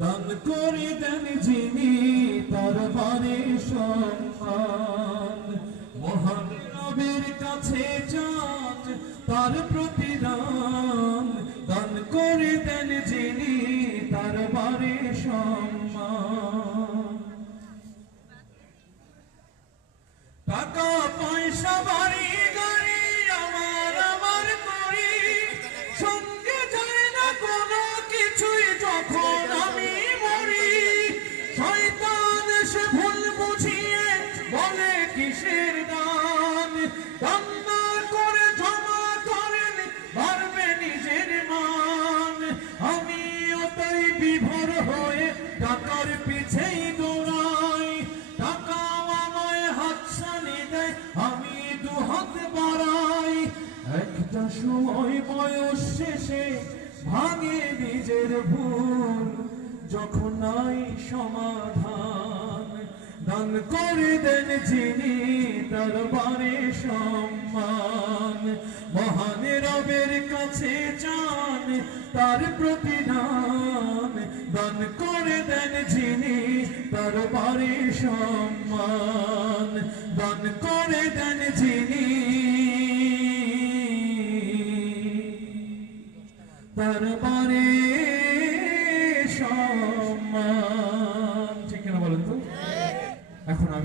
দান করে দেন যিনি তার বারে সম্মান, মহান নবীর কাছে চান তার প্রতিদান। দান করে দেন যিনি তার বারে সম্মান। টাকা পয়সা বাড়ি গাড়ি আমার আমার করি, সঙ্গে যায় না কোনো কিছুই যখন আমি মরি। শয়তান সে ভুল বুঝিয়ে বলে কিসের দান, কান্না করে জমা করেন পারবে নিজের মান। আমিও তাই বিভোর হয়ে টাকার পিছেই দৌড়াই, টাকা আমায় হাতছানি দেয় আমি দুহাত বাড়াই। একটা সময় বয়স শেষে ভাঙে নিজের ভুল, যখন নাই সমাধান। দান করে দেন যিনি তার বারে সম্মান, মহান রবের কাছে চান তার প্রতিদান। দান করে দেন যিনি তার বারে সম্মান, দান করে দেন যিনি তার বারে সম্মান। ঠিক কিনা বলেন তো? এখন